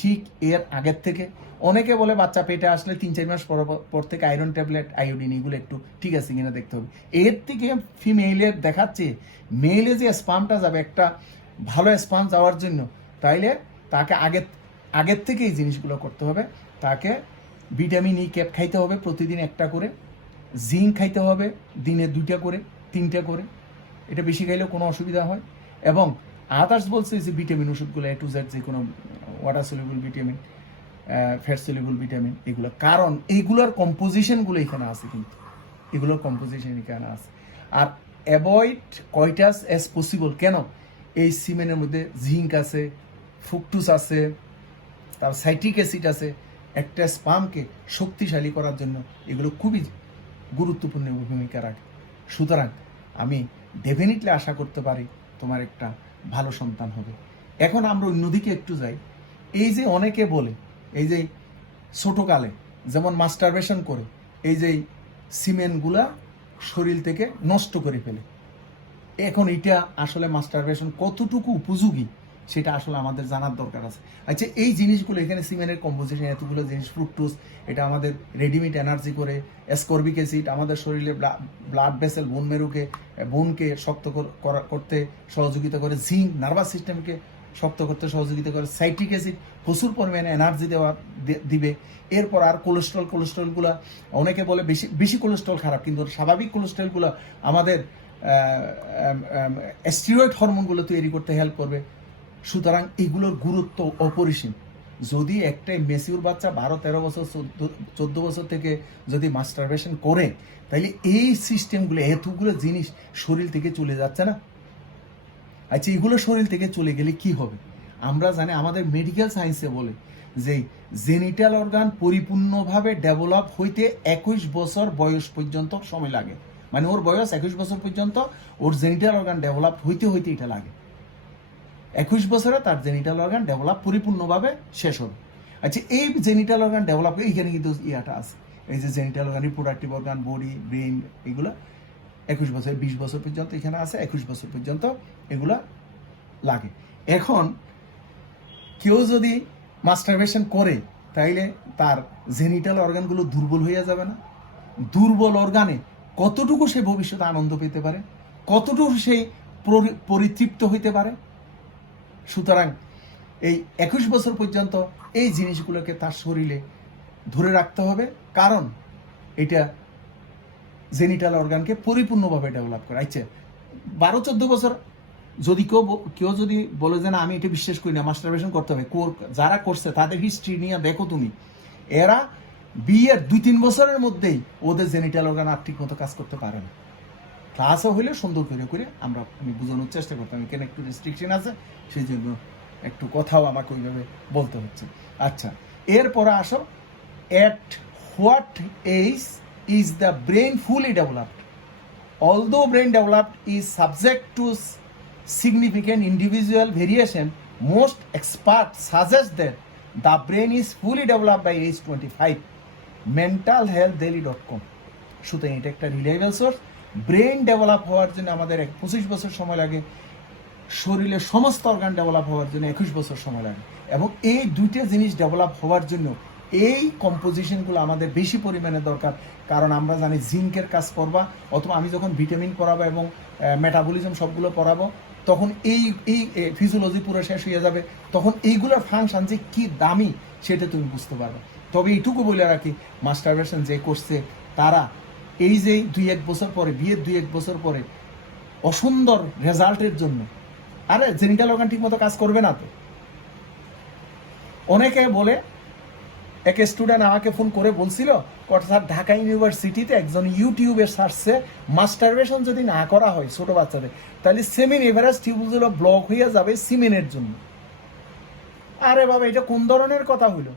ঠিক এর আগের থেকে। অনেকে বলে বাচ্চা পেটে আসলে 3-4 মাস পর থেকে আয়রন ট্যাবলেট, আয়োডিন, এগুলো একটু ঠিক আছে কিনা দেখতে হবে। এর থেকে ফিমেলের দেখাচ্ছে মেলে যে স্পামটা যাবে একটা ভালো স্পাম যাওয়ার জন্য, তাইলে তাকে আগের থেকে এই জিনিসগুলো করতে হবে। তাকে ভিটামিন ই ক্যাপ খাইতে হবে প্রতিদিন একটা করে, জিঙ্ক খাইতে হবে দিনে 2টা করে 3টা করে, এটা বেশি খাইলেও কোনো অসুবিধা হয়। এবং আদার্স বলছে যে ভিটামিন ওষুধগুলো A to Z, যে কোনো water soluble vitamin, fat soluble vitamin, এগুলো, কারণ এইগুলোর কম্পোজিশনগুলো এখানে আছে, কিন্তু এগুলোর কম্পোজিশন এখানে আছে। আর অ্যাভয়েড কয়টাস অ্যাজ পসিবল, কেন এই সিমেনের মধ্যে জিঙ্ক আছে, ফ্রুকটোজ আছে, তার সাইট্রিক অ্যাসিড আছে, একটা স্পামকে শক্তিশালী করার জন্য এগুলো খুবই গুরুত্বপূর্ণ ভূমিকা রাখে। সুতরাং আমি ডেফিনেটলি আশা করতে পারি তোমার একটা ভালো সন্তান হবে। এখন আমরা অন্যদিকে একটু যাই। এই যে অনেকে বলে, এই যে ছোটকালে যেমন মাস্টারবেশন করে এই যে সিমেন্টগুলা শরীর থেকে নষ্ট করে ফেলে, এখন এটা আসলে মাস্টারবেশন কতটুকু উপযোগী সেটা আসলে আমাদের জানার দরকার আছে। আচ্ছা, এই জিনিসগুলো এখানে সিমেন্টের কম্পোজিশন, এতগুলো জিনিস, ফ্রুকটোজ, এটা আমাদের রেডিমেড এনার্জি করে, অ্যাসকর্বিক অ্যাসিড আমাদের শরীরে ব্লাড ভেসেল, বোনকে শক্ত করতে সহযোগিতা করে, জিঙ্ক নার্ভাস সিস্টেমকে শক্ত করতে সহযোগিতা করে, সাইট্রিক অ্যাসিড প্রচুর পরিমাণে এনার্জি দিবে। এরপর আর কোলেস্ট্রলগুলো, অনেকে বলে বেশি কোলেস্ট্রল খারাপ, কিন্তু স্বাভাবিক কোলেস্ট্রলগুলো আমাদের স্টেরয়েড হরমোনগুলো তৈরি করতে হেল্প করবে। সুতরাং এগুলোর গুরুত্ব অপরিসীম। যদি একটা ম্যাচিউর বাচ্চা 12-13 বছর 14 বছর থেকে যদি মাস্টারবেশন করে, তাহলে এই সিস্টেমগুলো, এতগুলো জিনিস শরীর থেকে চলে যাচ্ছে না। আচ্ছা, এগুলো শরীর থেকে চলে গেলে কি হবে? আমরা জানি, আমাদের মেডিকেল সায়েন্সে বলে যে জেনিটাল অর্গান পরিপূর্ণভাবে ডেভেলপ হইতে 21 বছর বয়স পর্যন্ত সময় লাগে। মানে ওর বয়স 21 বছর পর্যন্ত ওর জেনিটাল অর্গান ডেভেলপ হইতে এটা লাগে। 21 বছরে তার জেনিটাল অর্গান ডেভেলপ পরিপূর্ণভাবে শেষ হবে। আচ্ছা, এই জেনিটাল অর্গান ডেভেলপ, এইখানে কিন্তু ইয়াটা আছে, এই যে genital organ, reproductive organ, body, brain, এগুলো 21 বছর, 20 বছর পর্যন্ত এখানে আছে, 21 বছর পর্যন্ত এগুলা লাগে। এখন কেউ যদি মাস্টারবেশন করে, তাইলে তার জেনিটাল অর্গানগুলো দুর্বল হয়ে যাবে না? দুর্বল অর্গানে কতটুকু সে ভবিষ্যতে আনন্দ পেতে পারে, কতটুকু সে পরিতৃপ্ত হইতে পারে? সুতরাং এই 21 বছর পর্যন্ত এই জিনিসগুলোকে তার শরীরে ধরে রাখতে হবে, কারণ এটা জেনিটাল অর্গানকে পরিপূর্ণভাবে ডেভেলপ করে। আচ্ছা, 12-14 বছর যদি কেউ যদি বলে যে না আমি এটা বিশ্বাস করি না, মাস্টারবেশন করতে হবে, যারা করছে তাদের হিস্ট্রি নিয়ে দেখো তুমি, এরা বিয়ের 2-3 বছরের মধ্যেই ওদের জেনিটাল অর্গান আর ঠিক মতো কাজ করতে পারে না। ক্লাসও হইলে সুন্দর করে আমি বোঝানোর চেষ্টা করতাম, এখানে একটু রেস্ট্রিকশন আছে, সেই জন্য একটু কথাও আমাকে ওইভাবে বলতে হচ্ছে। আচ্ছা, এরপরে আসো, at what age is the brain fully developed? Although brain developed is subject to significant individual variation, most experts suggest that the brain is fully developed by age 25. mentalhealthdaily.com। সুতরাং এটা একটা রিলায়েবল সোর্স। ব্রেন ডেভেলপ হওয়ার জন্য আমাদের 25 বছর সময় লাগে, শরীরের সমস্ত অর্গান ডেভেলপ হওয়ার জন্য 21 বছর সময় লাগে। এবং এই দুইটা জিনিস ডেভেলপ হওয়ার জন্য এই কম্পোজিশনগুলো আমাদের বেশি পরিমাণে দরকার। কারণ আমরা জানি জিঙ্কের কাজ করবা, অথবা আমি যখন ভিটামিন পড়াবো এবং মেটাবলিজম সবগুলো পড়াবো, তখন এই ফিজিওলজি পুরো শেষ হয়ে যাবে, তখন এইগুলোর ফাংশন যে কি দামি সেটা তুমি বুঝতে পারবে। তবে এইটুকু বলে রাখি, মাস্টারবেশন যে করছে তারা এই যে 2-1 বছর পরে, বিয়ের 2-1 বছর পরে অসুন্দর রেজাল্টের জন্য, আরে জেনিটাল অর্গান ঠিক মতো কাজ করবে না তো। অনেকে বলে এক স্টুডেন্ট আমাকে ফোন করে বলছিল, স্যার ঢাকা ইউনিভার্সিটিতে একজন ইউটিউবের সার্চে মাস্টারবেশন যদি না করা হয় ছোট বাচ্চাদের, তাহলে সেমিন এভারেজ টিউবগুলো ব্লক হয়ে যাবে সিমেনের জন্য। আরে বাবা, এটা কোন ধরনের কথা হইলো?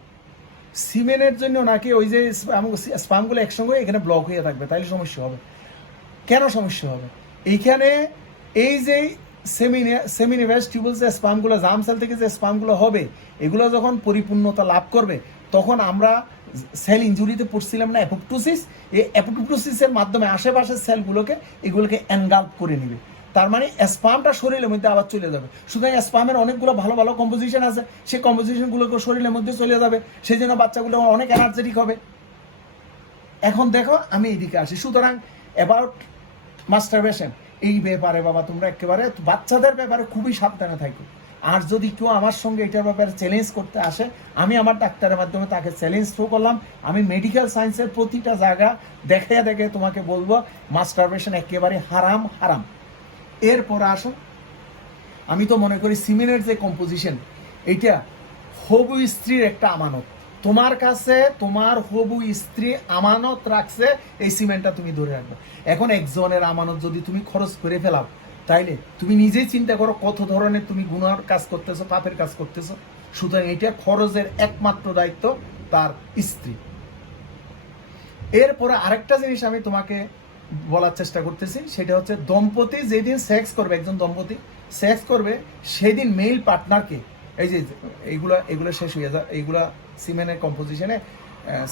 সিমেনের জন্য নাকি ওই যে স্পামগুলো একসঙ্গে এখানে ব্লক হয়ে থাকবে, তাইলে সমস্যা হবে। কেন সমস্যা হবে? এইখানে এই যে সেমিনিভার্স টিউবুল যে স্পামগুলো, জাম সেল থেকে যে স্পামগুলো হবে, এগুলো যখন পরিপূর্ণতা লাভ করবে, তখন আমরা সেল ইনজুরিতে পড়ছিলাম না, অ্যাপোপ্টোসিস, এই অ্যাপোপ্টোসিসের মাধ্যমে আশেপাশের সেলগুলোকে এগুলোকে এনগাল্প করে নেবে। তার মানে স্পামটা শরীরের মধ্যে আবার চলে যাবে। সুতরাং স্পামের অনেকগুলো ভালো ভালো কম্পোজিশন আছে, সেই কম্পোজিশনগুলোকে শরীরের মধ্যে চলে যাবে, সেই জন্য বাচ্চাগুলো অনেক এনার্জেটিক হবে। এখন দেখো আমি এইদিকে আসি। সুতরাং অ্যাবাউট মাস্টারবেশন, এই ব্যাপারে বাবা তোমরা একেবারে বাচ্চাদের ব্যাপারে খুবই সাবধানে থাকো। আর যদি কেউ আমার সঙ্গে এটার ব্যাপারে চ্যালেঞ্জ করতে আসে, আমি আমার ডাক্তারের মাধ্যমে তাকে চ্যালেঞ্জ থ্রো করলাম। আমি মেডিকেল সায়েন্সের প্রতিটা জায়গা দেখে তোমাকে বলবো মাস্টারবেশন একেবারে হারাম হারাম। এরপর আসো, আমি তো মনে করি সিমেনের যে কম্পোজিশন, এটা হবু স্ত্রীর একটা আমানত। তোমার কাছে তোমার হবু স্ত্রী আমানত রাখছে, এই সিমেন্টটা তুমি ধরে রাখবে। এখন একজনের আমানত যদি তুমি খরচ করে ফেলাও, তাইলে তুমি নিজেই চিন্তা করো কত ধরনের তুমি গুনার কাজ করতেছো, পাপের কাজ করতেছো। সুতরাং এটা খরচের একমাত্র দায়িত্ব তার স্ত্রী। এরপরে আরেকটা জিনিস আমি তোমাকে বলার চেষ্টা করতেছি, সেটা হচ্ছে দম্পতি যেদিন সেক্স করবে, একজন দম্পতি সেক্স করবে, সেদিন মেল পার্টনারকে, এই যে এগুলো শেষ হয়ে যায়, এইগুলা সিমেনের কম্পোজিশনে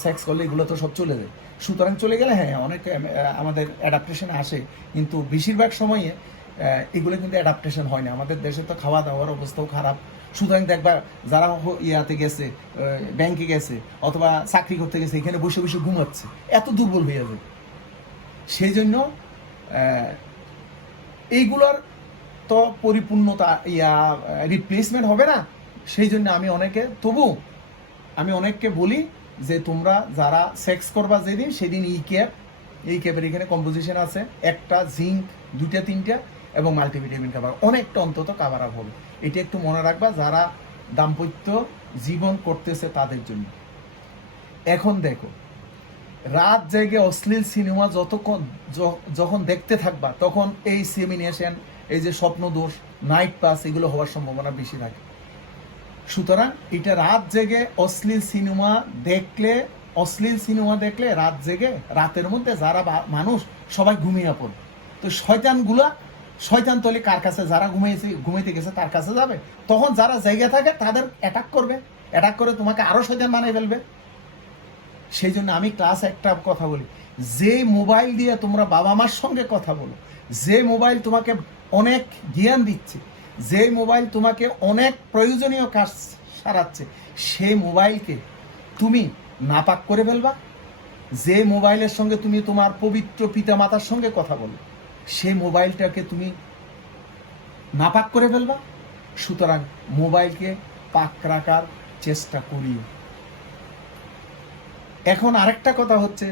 সেক্স করলে এগুলো তো সব চলে যায়। সুতরাং চলে গেলে হ্যাঁ অনেক আমাদের অ্যাডাপ্টেশন আসে, কিন্তু বেশিরভাগ সময়ে এগুলো কিন্তু অ্যাডাপ্টেশন হয় না। আমাদের দেশে তো খাওয়া দাওয়ার অবস্থাও খারাপ। সুতরাং দেখবা যারা ইয়াতে গেছে, ব্যাংকে গেছে অথবা চাকরি করতে গেছে, এখানে বসে বসে ঘুমাচ্ছে, এত দুর্বল হয়ে যাবে। সেই জন্য এইগুলোর তো পরিপূর্ণতা রিপ্লেসমেন্ট হবে না। সেই জন্য আমি অনেককে বলি যে তোমরা যারা সেক্স করবা যেদিন, সেদিন এই ক্যাপের এখানে কম্পোজিশন আছে, একটা জিঙ্ক, 2টা 3টা এবং মাল্টিভিটামিন খাবার, অনেকটা অন্তত কাভার আপ হবে। এটা একটু মনে রাখবা যারা দাম্পত্য জীবন করতেছে তাদের জন্য। এখন দেখো, রাত জেগে অশ্লীল সিনেমা যখন দেখতে থাকবা, তখন এই সেমিনেশন, এই যে স্বপ্ন দোষ, নাইট পাস, এগুলো হওয়ার সম্ভাবনা বেশি থাকে। সুতরাং এটা রাত জেগে অশ্লীল সিনেমা দেখলে রাত জেগে, রাতের মধ্যে যারা মানুষ সবাই ঘুমিয়ে পড়ে, তো শয়তান তলে কার কাছে, যারা ঘুমাইতে গেছে তার কাছে যাবে। তখন যারা জায়গা থাকে তাদের অ্যাটাক করে তোমাকে আরো শয়তান বানিয়ে ফেলবে। সেই জন্য আমি ক্লাস একটা কথা বলি, যে মোবাইল দিয়ে তোমরা বাবা মার সঙ্গে কথা বলো, যে মোবাইল তোমাকে অনেক জ্ঞান দিচ্ছে, যে মোবাইল তোমাকে অনেক প্রয়োজনীয় কাজ সারাচ্ছে, সেই মোবাইলকে তুমি নাপাক করে ফেলবা। যে মোবাইলের সঙ্গে তুমি তোমার পবিত্র পিতামাতার সঙ্গে কথা বলো, সেই মোবাইলটাকে তুমি নাপাক করে ফেলবা। সুতরাং মোবাইলকে পাক রাখার চেষ্টা করি। এখন আরেকটা কথা হচ্ছে,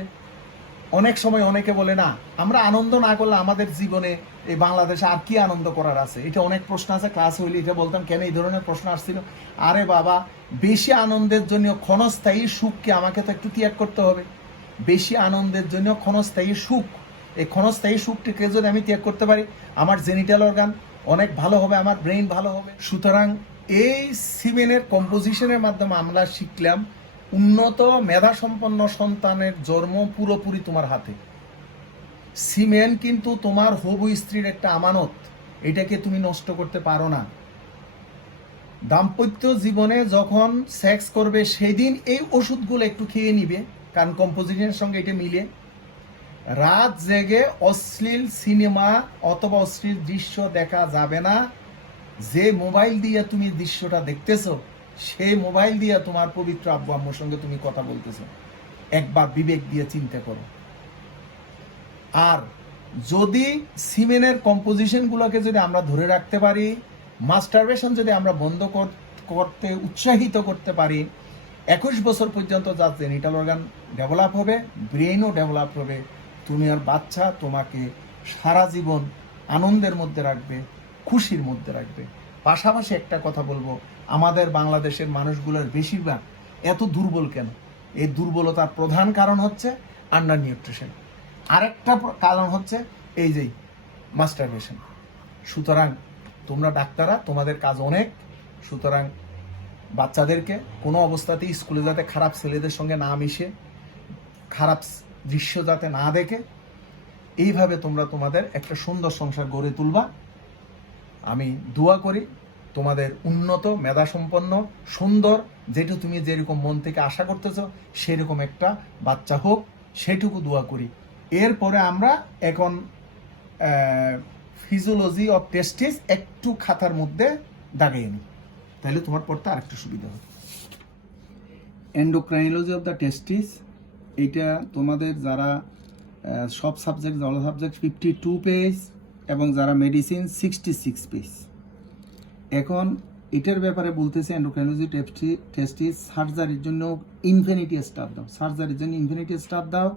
অনেক সময় অনেকে বলে না, আমরা আনন্দ না করলে আমাদের জীবনে এই বাংলাদেশে আর কি আনন্দ করার আছে। এটা অনেক প্রশ্ন আছে, ক্লাস হইলে এটা বলতাম কেন এই ধরনের প্রশ্ন আসছিল। আরে বাবা, বেশি আনন্দের জন্য ক্ষণস্থায়ী সুখকে আমাকে তো একটু ত্যাগ করতে হবে। বেশি আনন্দের জন্য ক্ষণস্থায়ী সুখ, এই ক্ষণস্থায়ী সুখটিকে যদি আমি ত্যাগ করতে পারি, আমার জেনিটাল অর্গান অনেক ভালো হবে, আমার ব্রেইন ভালো হবে। সুতরাং এই সিমেনের কম্পোজিশনের মাধ্যমে আমরা শিখলাম, উন্নত মেধা সম্পন্ন সন্তানের জন্ম পুরোপুরি তোমার হাতে। সিমেন কিন্তু তোমার হবু স্ত্রীর একটা আমানত, এটাকে তুমি নষ্ট করতে পারো না। দাম্পত্য জীবনে যখন সেক্স করবে, সেদিন এই ওষুধগুলো একটু খেয়ে নিবে, কারণ কম্পোজিশনের সঙ্গে এটা মিলে। রাত জেগে অশ্লীল সিনেমা অথবা অশ্লীল দৃশ্য দেখা যাবে না। যে মোবাইল দিয়ে তুমি দৃশ্যটা দেখতেছো, সেই মোবাইল দিয়ে তোমার পবিত্র আব্বু আম্মুর সঙ্গে তুমি কথা বলতেছো, একবার বিবেক দিয়ে চিন্তা করো। আর যদি সিমেনের কম্পোজিশনগুলোকে যদি আমরা ধরে রাখতে পারি, মাস্টারবেশন যদি আমরা বন্ধ করতে উৎসাহিত করতে পারি, 21 বছর পর্যন্ত যা জেনিটাল অর্গান ডেভেলপ হবে, ব্রেনও ডেভেলপ হবে, তুমি আর বাচ্চা তোমাকে সারা জীবন আনন্দের মধ্যে রাখবে, খুশির মধ্যে রাখবে। পাশাপাশি একটা কথা বলবো, আমাদের বাংলাদেশের মানুষগুলোর বেশিরভাগ এত দুর্বল কেন? এই দুর্বলতার প্রধান কারণ হচ্ছে আন্ডার নিউট্রিশন। আরেকটা কারণ হচ্ছে এই যে মাস্টারবেশন। সুতরাং তোমরা ডাক্তাররা, তোমাদের কাজ অনেক। সুতরাং বাচ্চাদেরকে কোনো অবস্থাতেই স্কুলে যাতে খারাপ ছেলেদের সঙ্গে না মিশে, খারাপ দৃশ্য যাতে না দেখে, এইভাবে তোমরা তোমাদের একটা সুন্দর সংসার গড়ে তুলবা। আমি দোয়া করি তোমাদের উন্নত, মেধাসম্পন্ন, সুন্দর, যেটু তুমি যেরকম মন থেকে আশা করতেছ সেরকম একটা বাচ্চা হোক, সেটুকু দোয়া করি। এরপরে আমরা এখন ফিজিওলজি অফ টেস্টিস একটু খাতার মধ্যে দাগিয়ে নিই, তাহলে তোমার পড়তে আরেকটু সুবিধা হবে। এন্ডোক্রাইনোলজি অফ দ্য টেস্টিস, এইটা তোমাদের যারা সব সাবজেক্ট, অল সাবজেক্ট 52 পেজ এবং যারা মেডিসিন 66 পেজ। এখন এটার ব্যাপারে বলতেছে এন্ডোক্রাইনোলজি টেস্টিস সার্জারির জন্য ইনফিনিটি স্টার দাও, সার্জারির জন্য ইনফিনিটি স্টার দাও।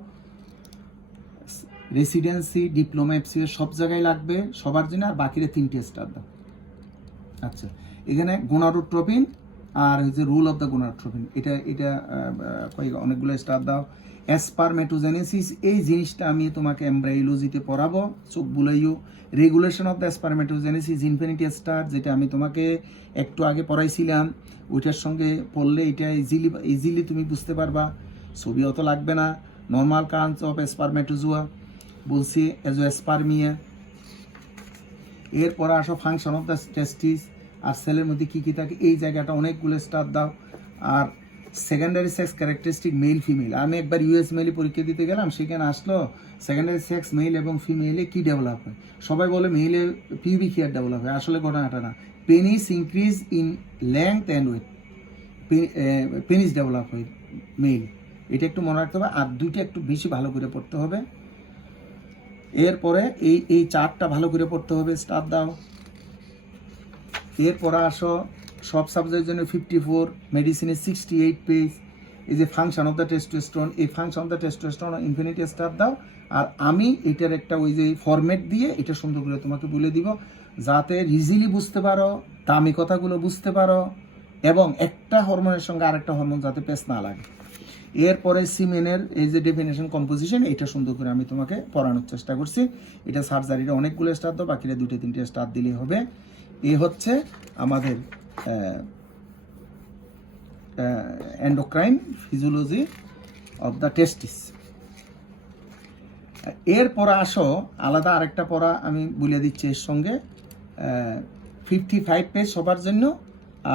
রেসিডেন্সি, ডিপ্লোমা, এফসিএস সব জায়গায় লাগবে সবার জন্য, আর বাকিরে 3টে স্টার দাও। আচ্ছা, এখানে গোনাডোট্রপিন আর হচ্ছে রুল অফ দ্য গোনাডোট্রপিন, এটা অনেকগুলো স্টার দাও। স্পারমেটোজেনেসিস, এই জিনিসটা আমি তোমাকে এমব্রায়োলজিতে পড়াবো, চোখ বুলাইও। Regulation of the spermatogenesis infinity star, যেটা আমি তোমাকে একটু আগে পড়াইছিলাম, ওইটার সঙ্গে পড়লে এটা ইজিলি তুমি বুঝতে পারবা, ছবি অত লাগবে না। নর্মাল কাউন্টস অফ স্পারমেটোজোয়া বলছি, এজোস্পারমিয়া। এরপর আসো ফাংশন অফ দ্য টেস্টিস, আর সেলের মধ্যে কী কী থাকে, এই জায়গাটা অনেকগুলো স্টার দাও। আর secondary sex characteristic male female, আমি একবার ইউএস মেলে পরীক্ষা দিতে গেলাম, সেখানে আসলো সেকেন্ডারি সেক্স মেল এবং ফিমেলে কী ডেভেলপ হয়। সবাই বলে মেলে পিউবিক হেয়ার ডেভেলপ হয়, আসলে ঘটনাটা না। Penis increase in length and weight, penis develop হয় মেল, এটা একটু মনে রাখতে হবে। আর দুইটা একটু বেশি ভালো করে পড়তে হবে। এরপরে এই চারটা ভালো করে পড়তে হবে, স্টার দাও। এরপরে আসো সব সাবজেক্টের জন্য 54, মেডিসিনের 68 পেজ। এই যে ফাংশন অফ দ্য টেস্টোস্টেরন, এই function of the testosterone infinity star দাও। আর আমি এটার একটা ওই যে ফরম্যাট দিয়ে এটা সুন্দর করে তোমাকে বলে দিব, যাতে ইজিলি বুঝতে পারো, দামি কথাগুলো বুঝতে পারো, এবং একটা হরমোনের সঙ্গে আরেকটা হরমোন যাতে পেস না লাগে। এরপরে সিমেনের এই যে ডেফিনেশন, কম্পোজিশন, এটা সুন্দর করে আমি তোমাকে পড়ানোর চেষ্টা করছি। এটা সার্জারির অনেকগুলো স্টার দাও, বাকিরা 2-3টে স্টার দিলেই হবে। এ হচ্ছে আমাদের এন্ডোক্রাইন ফিজিওলজি অফ দ্য টেস্টিস। এরপর আসো আলাদা আরেকটা পড়া আমি বলে দিচ্ছি এর সঙ্গে, 55 পেজ সবার জন্য,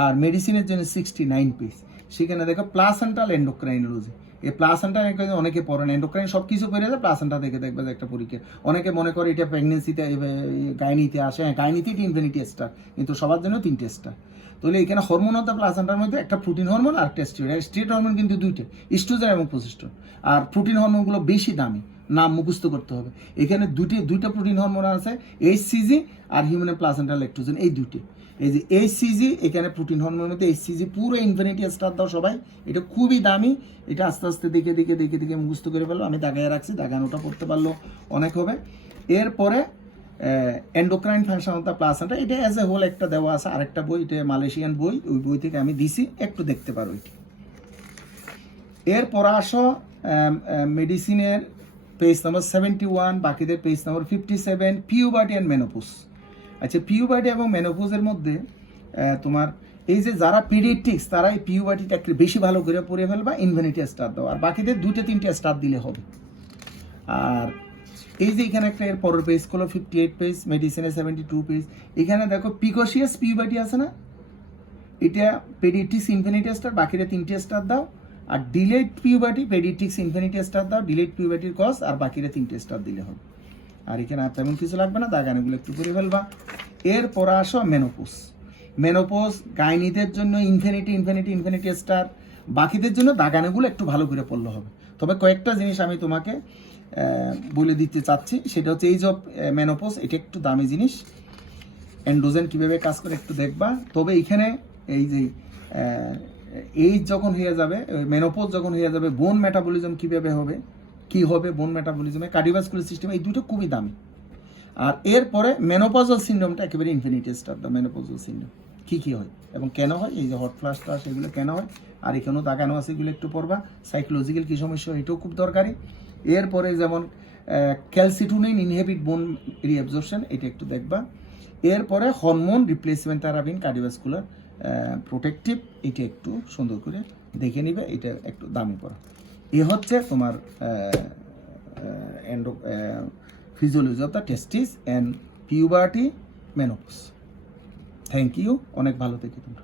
আর মেডিসিনের জন্য 69 পেজ। সেখানে দেখো প্লাসেন্টাল এন্ডোক্রাইনোলজি। এই প্লাসেন্টাল অনেকে পড়েন, এন্ডোক্রাইন সব কিছু করে যায়, প্লাসেন্টা দেখে দেখবে যে একটা পরীক্ষা। অনেকে মনে করে এটা প্রেগনেন্সিতে, গাইনিতে আসে, হ্যাঁ গাইনিতে ইনফিনিটি স্টার, কিন্তু সবার জন্য 3টে স্টার। তাহলে এখানে হরমোন অফ দ্য প্লাসেন্টার মধ্যে একটা প্রোটিন হরমোন আর একটা স্টেরয়েড। স্টেরয়েড হরমোন কিন্তু 2টে, ইস্ট্রোজেন এবং প্রোজেস্টেরন। আর প্রোটিন হরমোনগুলো বেশি দামি, নাম মুখস্থ করতে হবে। এখানে দুইটা প্রোটিন হরমোন আছে, এইচসিজি আর হিউম্যান প্লাসেন্টাল ল্যাকটোজেন, এই দুইটি। এই যে এইচসিজি, এখানে প্রোটিন হরমোনের মধ্যে এইচসিজি পুরো ইনফিনিটি স্টার দাও সবাই, এটা খুবই দামি। এটা আস্তে আস্তে দেখে মুখস্থ করে ফেলো, আমি দাগায় রাখছি, দাগানোটা পড়তে পারলো অনেক হবে। এরপরে endocrine function of the placenta, এটা অ্যাজ এ হোল একটা দেওয়া আছে, আরেকটা বই, এটা মালয়েশিয়ান বই, ওই বই থেকে আমি দিছি, একটু দেখতে পারো এটা। এরপর আসো মেডিসিনের পেজ নাম্বার 71, বাকিদের page number 57, puberty and menopause. আচ্ছা, পিউবার্টি এবং মেনোপোজের মধ্যে তোমার এই যে যারা পিডিয়াট্রিক্স, তারা এই পিউবার্টিটা একটু বেশি ভালো করে পড়ে ফেলবা, ইনফিনিটি স্টার দাও, আর বাকিদের 2-3টে স্টার দিলে হবে। আর এই যে এখানে একটা এর পরের পেজ হলো 58 পেজ, মেডিসিনে 72 পেজ। এখানে দেখো পিকোসিয়াস পিউবার্টি আছে না, এটা পেডিয়াট্রিক্স ইনফিনিটি স্টার, বাকিরা 3টে স্টার দাও। আর delayed puberty, paediatrics infinity star দাও, ডিলেড পিউবার্টির কজ, আর বাকিরা 3টে স্টার দিলে হবে। আর এখানে আর তেমন কিছু লাগবে না, দাগানগুলো একটু করে ফেলবা। এরপর আসো মেনোপোজ। মেনোপোজ গাইনিদের জন্য ইনফিনিটি স্টার, বাকিদের জন্য দাগানগুলো একটু ভালো করে পড়লে হবে। তবে কয়েকটা জিনিস আমি তোমাকে বলে দিতে চাচ্ছি, সেটা হচ্ছে এইজ অফ মেনোপোজ, এটা একটু দামি জিনিস। এন্ড্রোজেন কীভাবে কাজ করে একটু দেখবা। তবে এইখানে এই যে এইজ যখন হয়ে যাবে, মেনোপোজ যখন হয়ে যাবে, বোন মেটাবলিজম কীভাবে হবে, কি হবে বোন মেটাবলিজমে, কার্ডিওভাস্কুলার সিস্টেম, এই দুটো খুবই দামি। আর এরপরে মেনোপজাল সিন্ড্রোমটা একেবারে ইনফিনিটি স্টার দাও, মেনোপজাল সিন্ড্রোম কী কী হয় এবং কেন হয়, এই যে হট ফ্লাশ এগুলো কেন হয়, আর এখানেও দাগানো আছে, এগুলো একটু পড়বা। সাইকোলজিক্যাল কী সমস্যা হয় এটাও খুব দরকারি। এরপরে যেমন ক্যালসিটোনিন ইনহিবিট বোন রিঅ্যাবজর্পশন, এটা একটু দেখবা। এরপরে hormone replacement therapy in cardiovascular protective, এটা একটু সুন্দর করে দেখে নিবে, এটা একটু দামি পড়া। এ হচ্ছে তোমার physiology of the testis and puberty menopause. Thank you, অনেক ভালো থেকে তোমরা।